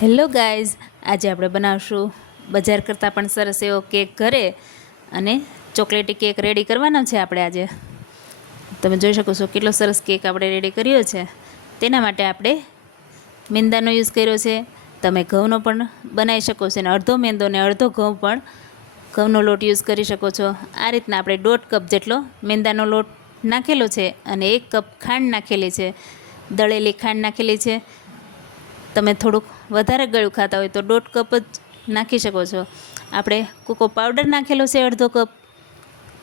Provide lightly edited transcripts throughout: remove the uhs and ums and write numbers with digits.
Hello guys, આજે આપણે બનાવશું બજાર કરતાં પણ સરસ એવો કેક ઘરે અને ચોકલેટી કેક રેડી કરવાનો છે આપણે આજે. તમે જોઈ શકો છો કેટલો સરસ કેક આપણે રેડી કર્યો છે. તેના માટે આપણે મેંદાનો યુઝ કર્યો છે. તમે ઘઉંનો પણ બનાવી શકો છો અને અડધો મેંદો ને અડધો ઘઉં પણ ઘઉંનો લોટ યુઝ કરી શકો છો. આ રીતના આપણે 1.5 કપ જેટલો મેંદાનો લોટ નાખેલો છે અને 1 કપ ખાંડ નાખેલી છે, દળેલી ખાંડ નાખેલી છે. તમે થોડુંક વધારે ગળ્યું ખાતા હોય તો 1.5 કપ જ નાખી શકો છો. આપણે કોકો પાવડર નાખેલો છે અડધો કપ,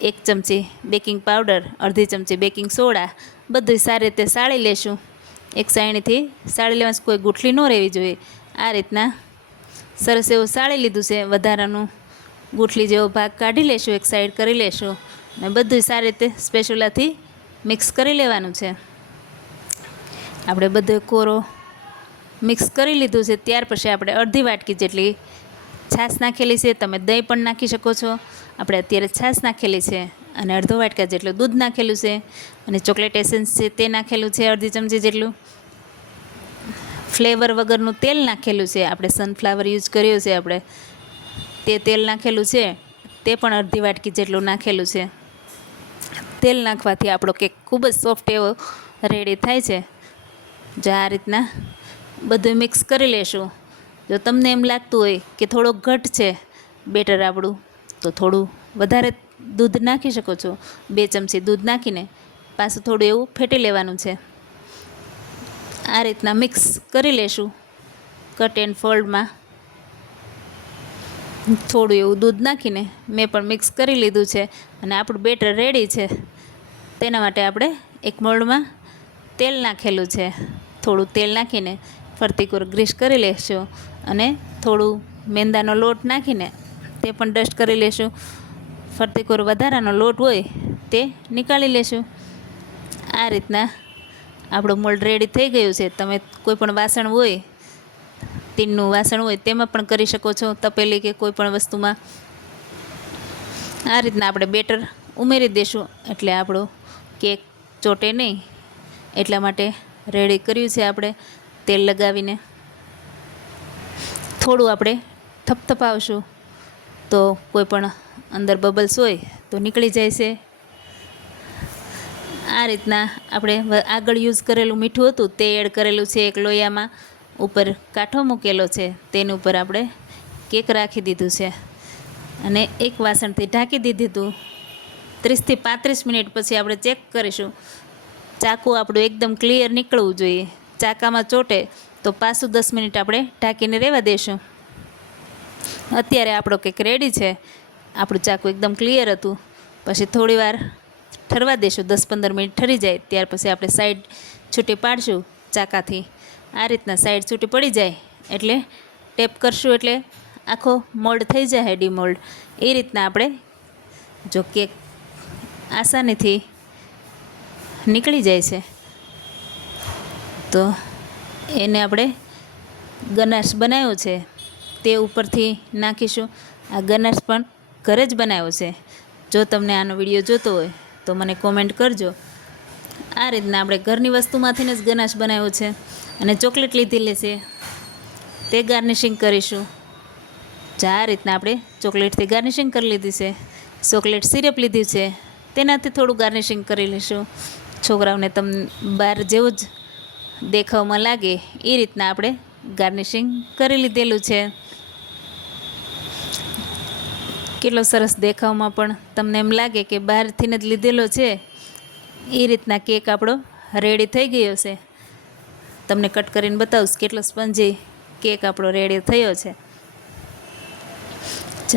1 ચમચી બેકિંગ પાવડર, અડધી ચમચી બેકિંગ સોડા, બધું સારી રીતે સાળી લેશું. એક સાયણીથી સાળી લેવાનું, કોઈ ગુઠલી ન રહેવી જોઈએ. આ રીતના સરસ એવું સાળી લીધું છે. વધારાનું ગુઠલી જેવો ભાગ કાઢી લેશું, એક સાઈડ કરી લેશું અને બધું સારી રીતે સ્પેચ્યુલાથી મિક્સ કરી લેવાનું છે. આપણે બધો કોરો મિક્સ કરી લીધું છે. ત્યાર પછી આપણે અડધી વાટકી જેટલી છાશ નાખેલી છે. તમે દહીં પણ નાખી શકો છો. આપણે અત્યારે છાશ નાખેલી છે અને અડધો વાટકા જેટલું દૂધ નાખેલું છે અને ચોકલેટ એસેન્સ છે તે નાખેલું છે અડધી ચમચી જેટલું. ફ્લેવર વગરનું તેલ નાખેલું છે. આપણે સનફ્લાવર યુઝ કર્યો છે, આપણે તે તેલ નાખેલું છે, તે પણ અડધી વાટકી જેટલું નાખેલું છે. તેલ નાખવાથી આપણો કેક ખૂબ જ સોફ્ટ એવો રેડી થાય છે. જો આ રીતના બધું મિક્સ કરી લેશું. જો તમને એમ લાગતું હોય કે થોડોક ઘટ છે બેટર આપણું, તો થોડું વધારે દૂધ નાખી શકો છો. 2 ચમચી દૂધ નાખીને પાછું થોડું એવું ફેટી લેવાનું છે. આ રીતના મિક્સ કરી લેશું. કટ એન્ડ ફોલ્ડમાં થોડું એવું દૂધ નાખીને મેં પણ મિક્સ કરી લીધું છે અને આપણું બેટર રેડી છે. તેના માટે આપણે એક મોલ્ડમાં તેલ નાખેલું છે. થોડું તેલ નાખીને ફરતી કોર ગ્રીસ કરી લેશું અને થોડું મેંદાનો લોટ નાખીને તે પણ ડસ્ટ કરી લેશું. ફરતી કોર વધારાનો લોટ હોય તે નીકાળી લેશું. આ રીતના આપણું મોલ્ડ રેડી થઈ ગયું છે. તમે કોઈ પણ વાસણ હોય, ટીનનું વાસણ હોય તેમાં પણ કરી શકો છો, તપેલી કે કોઈ પણ વસ્તુમાં. આ રીતના આપણે બેટર ઉમેરી દઈશું એટલે આપણો કેક ચોટે નહીં. એટલા માટે રેડી કર્યું છે આપણે તેલ લગાવીને. થોડું આપણે થપથપાવશું તો કોઈ પણ અંદર બબલ્સ હોય તો નીકળી જાય છે. આ રીતના આપણે આગળ યુઝ કરેલું મીઠું હતું તે એડ કરેલું છે એક લોયામાં. ઉપર કાંઠો મૂકેલો છે, તેની ઉપર આપણે કેક રાખી દીધું છે અને એક વાસણથી ઢાંકી દીધું હતું. 30 થી 35 મિનિટ પછી આપણે ચેક કરીશું. ચાકુ આપણું એકદમ ક્લિયર નીકળવું જોઈએ. ચાકામાં ચોટે તો પાછું 10 મિનિટ આપણે ઢાંકીને રહેવા દઈશું. અત્યારે આપણો કેક રેડી છે. આપણું ચાકુ એકદમ ક્લિયર હતું. પછી થોડી વાર ઠરવા દઈશું. 10-15 મિનિટ ઠરી જાય ત્યાર પછી આપણે સાઈડ છૂટી પાડશું ચાકાથી. આ રીતના સાઈડ છૂટી પડી જાય એટલે ટેપ કરશું એટલે આખો મોલ્ડ થઈ જાય ડીમોલ્ડ. એ રીતના આપણે જો કેક આસાનીથી નીકળી જાય છે તો એને આપણે ગનાશ બનાવ્યો છે તે ઉપરથી નાખીશું. આ ગનાશ પણ ઘરે જ બનાવ્યો છે. જો તમને આનો વિડીયો જોતો હોય તો મને કોમેન્ટ કરજો. આ રીતના આપણે ઘરની વસ્તુમાંથી જ ગનાશ બનાવ્યો છે અને ચોકલેટ લીધેલી છે તે ગાર્નિશિંગ કરીશું. આ રીતના આપણે ચોકલેટથી ગાર્નિશિંગ કરી લીધી છે. ચોકલેટ સિરપ લીધી છે તેનાથી થોડું ગાર્નિશિંગ કરી લઈશું. છોકરાઓને તમને બહાર જેવું જ દેખાવમાં લાગે એ રીતના આપણે ગાર્નિશિંગ કરી લીધેલું છે. કેટલો સરસ દેખાવમાં પણ તમને એમ લાગે કે બહારથી જ લીધેલો છે. એ રીતના કેક આપણો રેડી થઈ ગયો છે. તમને કટ કરીને બતાવીશ કેટલો સ્પંજી કેક આપણો રેડી થયો છે.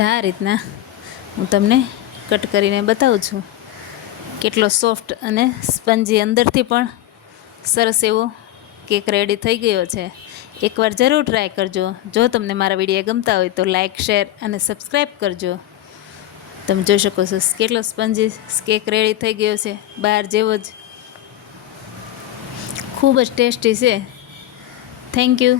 આ રીતના હું તમને કટ કરીને બતાવું છું. કેટલો સોફ્ટ અને સ્પંજી અંદરથી પણ સરસ એવો કેક રેડી થઈ ગયો છે. એકવાર જરૂર ટ્રાય કરજો. જો તમને મારા વિડીયો ગમતા હોય તો લાઇક, શેર અને સબસ્ક્રાઈબ કરજો. તમે જોઈ શકો છો કેટલો સ્પંજી કેક રેડી થઈ ગયો છે. બહાર જેવો જ ખૂબ જ ટેસ્ટી છે. Thank you.